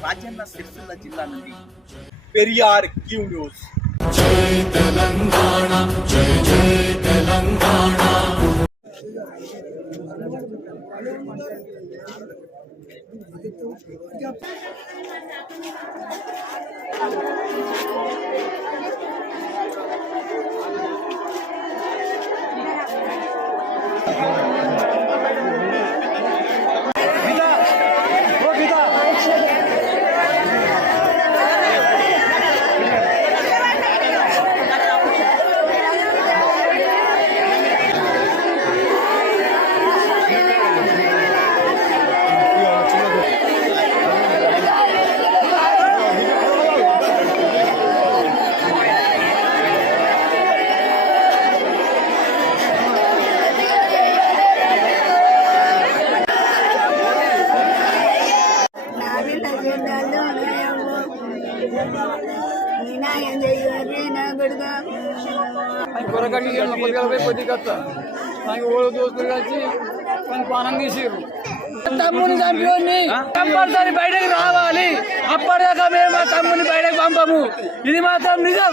రాజన్న సిరిసిల్ల జిల్లా నుండి Periyar Q news కొరకట్టి పొద్దుగా పోయి పొద్దుకి వస్తా నాకు ఓళ్ళు దోస్తులు కలిసి కొన్ని పానం తమ్ముని చంపిని కంపల్సరీ బయటకు రావాలి అప్పటిదాకా మేము మా తమ్ముని బయటకు పంపము ఇది మాత్రం నిజం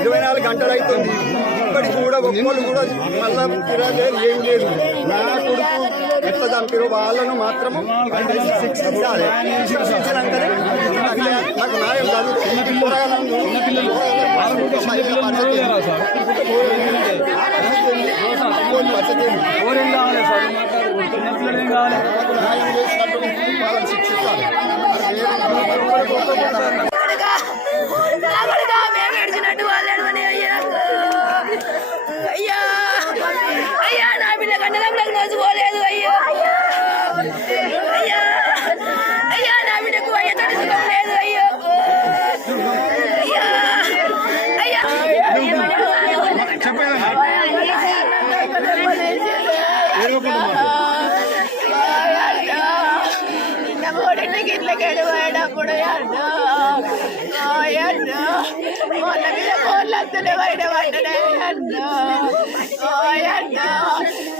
ఇరవై నాలుగు గంటలు అవుతుంది ఇప్పటికి కూడా ఒక్కళ్ళు కూడా మళ్ళా తిరగలేదు ఏం లేదు. నా కొడుకు ఎంత చంపారు వాళ్ళను మాత్రము శిక్షించాలి శిక్షించినాకనే నాకు- న్యాయం కాదు. పోరాడాలను- పోరాడాలను పోలీసు పద్ధతి ఏంది? ఓరేం కావాలి సార్ చిన్నపిల్లలు ఏం కావాలి నాకు న్యాయం చేసినట్టు వాళ్ళని శిక్షిస్తాను కొడుకా మేము ఏడ్చినట్టు వాళ్ళు ఏడవని అయ్యా అయ్యా అయ్యా నా పిల్ల కన్నడంలోకి నోచుకోలేదు అయ్యా అయ్యా అయ్యా నా బిడ్డకు అయ్య తడుచుకోలేదు అయ్యో అయ్యా అయ్యా నిన్న మూడింటికి ఇట్లకి వెళ్ళిపోయేటప్పుడు అన్నా అన్నా వాళ్ళ మీద కోళ్ళంతనే బయట పడ్డనే అన్నా అన్నా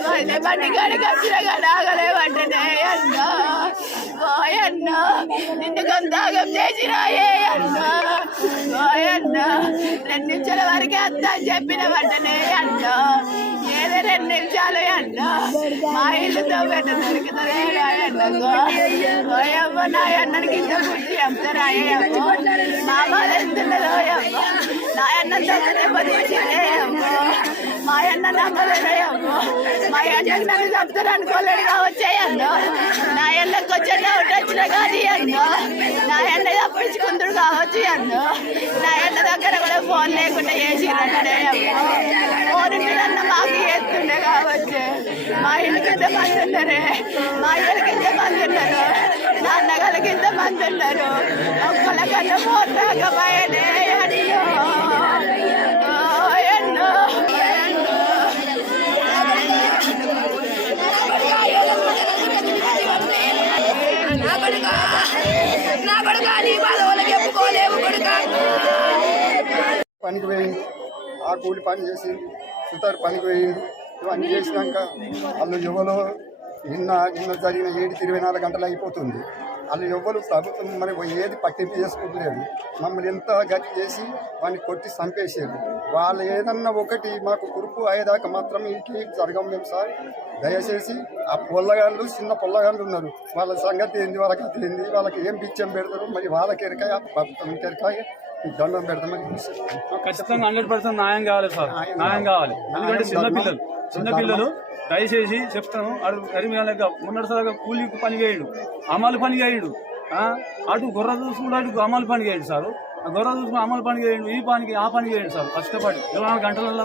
వాళ్ళ బండి కాడికి వచ్చిన కాడ ఆగలే పడ్డనే అన్నా అన్నా నిన్ను చేసినాయే అన్నా? అన్నా రెండు నిమిషాల వరకే అత్త అని చెప్పిన వెంటనే అన్నా. ఏదో రెండు నిమిషాలు అన్నా. మా ఇల్లుతో పెట్ట దొరుకుతుంది అయ్యమ్మ నా అన్నకి ఇంకా పుట్టి చెప్తారాయే మా బాధ ఎంతున్నదో అమ్మ? నా అన్న దెబ్బతీసినే అమ్మ? మా అన్న నమ్మలేదే మా అన్నకి నన్ను చెప్తారు అనుకోలేడు కావచ్చే నా అన్నకి వచ్చే డౌట్ వచ్చిన కానీ అన్నో నా అన్న తప్పించుకుందరు కావచ్చు అన్నో. నా అన్న దగ్గర కూడా ఫోన్ లేకుండా చేసిరన్నడే ఫోన్ అన్న మాకు చేస్తుండే కావచ్చు. మా ఇంటికి ఎంత మంది ఉన్నారే. మా ఇళ్ళకి ఎంత మంది ఉన్నారు. నాన్నగారికి ఎంత మంది ఉన్నారు. ఒక్కళ్ళకన్నా ఫోన్ రాకపోయేదే పనికి పోయింది ఆ కూలి పని చేసి సుతారు పనికి పోయింది ఇవన్నీ చేసినాక వాళ్ళు ఎవరో నిన్న నిన్న జరిగిన ఏడు ఇరవై నాలుగు గంటలు అయిపోతుంది. వాళ్ళు ఎవ్వరు ప్రభుత్వం మరి ఏది పట్టింపు చేసుకుంటలేదు మమ్మల్ని ఎంత గట్టి చేసి వాడిని కొట్టి చంపేసారు వాళ్ళు ఏదన్నా ఒకటి మాకు కురుపు అయ్యేదాకా మాత్రం ఇంటికి జరగం మేము సార్. దయచేసి ఆ పొల్లగాళ్ళు చిన్న పొల్లగాళ్ళు ఉన్నారు. వాళ్ళ సంగతి ఏంది వాళ్ళకి అది ఏంది వాళ్ళకి ఏం పిచ్చం పెడతారు? మరి వాళ్ళకి ఎరకాయ ప్రభుత్వం ఎరకాయ. దండం చూసారు ఖచ్చితంగా హండ్రెడ్ పర్సెంట్ న్యాయం కావాలి సార్. న్యాయం కావాలి. ఎందుకంటే చిన్న పిల్లలు చిన్న పిల్లలు దయచేసి చెప్తాను అడు కరీంనగర్ మొన్నటిసారిగా కూలి పని చేయడు అమలు పని చేయడు ఆ? అటు గుర్ర చూసుకుంటూ అటు అమలు పని చేయడు సార్. గొడవ చూసుకుని అమలు పని చేయండి ఈ పనికి ఆ పని చేయండి సార్. కష్టపడి. ఇరవై నాలుగు గంటలలో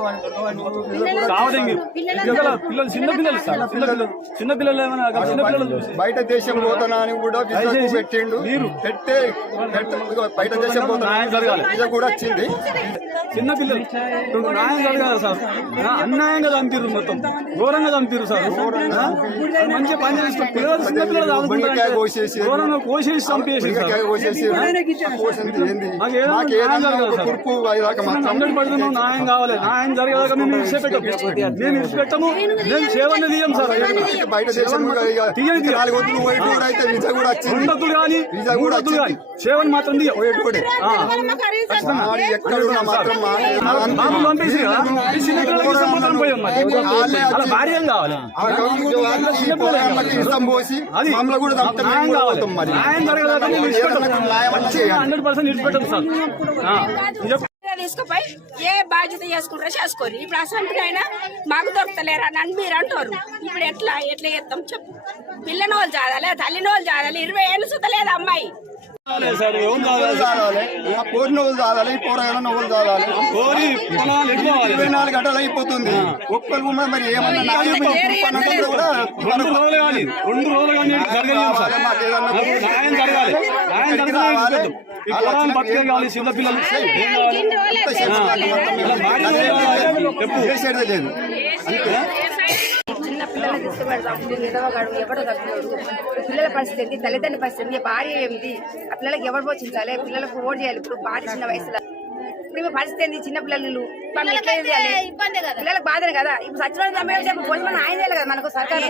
మీరు పిల్లలు పిల్లలు చిన్న పిల్లలు సార్. చిన్న పిల్లలు చిన్న పిల్లలు ఏమైనా చిన్న పిల్లలు చూసి. బయట దేశం పోతానా అని కూడా పెట్టిండు. మీరు పెట్టే బయట దేశం పోతానా న్యాయం జరగాలి. విజా కూడా వచ్చింది. చిన్న పిల్లలు. న్యాయం జరగదు సార్. అన్యాయంగా చంపిర్రు మొత్తం. ఘోరంగా చంపిర్రు సార్. ఆ? మంచిగా పని చేస్తాం పిల్లలు చిన్న పిల్లలు కోసేసి ఘోరంగా కోసేసి చంపేసి కోసేసి మాకు ఏదైనా. కుర్పు హండ్రెడ్ పర్సెంట్ న్యాయం కావాలి. న్యాయం జరగదాక మేము విడిచిపెట్టము మేము విడిచిపెట్టము మేము సేవన్న తీయం సార్. బయట తీయండి. నాలుగు వద్దులు కూడా అయితే విజా కూడా వచ్చింది. ఉండొద్దులు కానీ వీసా కూడా ఉండొద్దులు కానీ సేవన్ మాత్రం తీయం పోయేటి కూడా ఎక్కడున్నా మాత్రం పంపేసి పోయాం అలా భార్య ఏం కావాలి? ఇష్టం పోసి అది. మమ్మల్ని కూడా న్యాయం కావాలి. న్యాయం జరగదాక హండ్రెడ్ పర్సెంట్ విడిచిపెట్టము తీసుకుపోయి ఏ బాధ్యత చేసుకుంటారో చేసుకోరు. ఇప్పుడు అసంటికైనా మాకు దొరకలేరా అని మీరు అంటారు. ఇప్పుడు ఎట్లా ఎట్లా చేస్తాం చెప్పు. పిల్లని వాళ్ళు చాదాలి తల్లిని వాళ్ళు చాదాలి ఇరవై ఏళ్ళు సుతలేదు అమ్మాయి. నవ్వులు పోరగాల ఇరవై నాలుగు గంటలు అయిపోతుంది. ఒక్కరు మరి ఏమన్నా కూడా రెండు రోజులు కానీ రెండు రోజులు కానీ జరగలేదు సార్. కావాలి చిన్న పిల్లలు. లేదు. చిన్న తీసుకుపెడతాం ఎదవగాడు ఎవడో పరిస్థితి ఏంటి? తల్లిదండ్రుల పరిస్థితి ఏంటి? భార్య ఏమిటి? ఆ పిల్లలకి ఎవరు పోషించాలి? పిల్లలకు ఓటు చేయాలి. ఇప్పుడు భార్య చిన్న వయసులో. ఇప్పుడు పరిస్థితి ఏంటి? చిన్న పిల్లలు మనం ఎట్లా ఏం చేయాలి? పిల్లలకు బాధనే కదా. ఇప్పుడు సచివాలయం పోలీసు ఆయన కదా మనకు. సర్కారు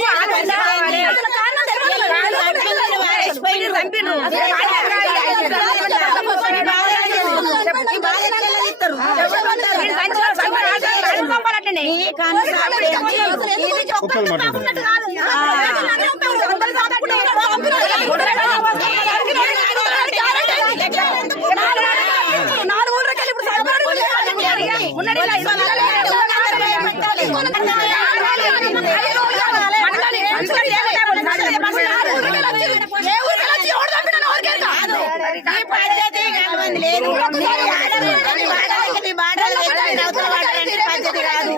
న్యాయం చేయాలి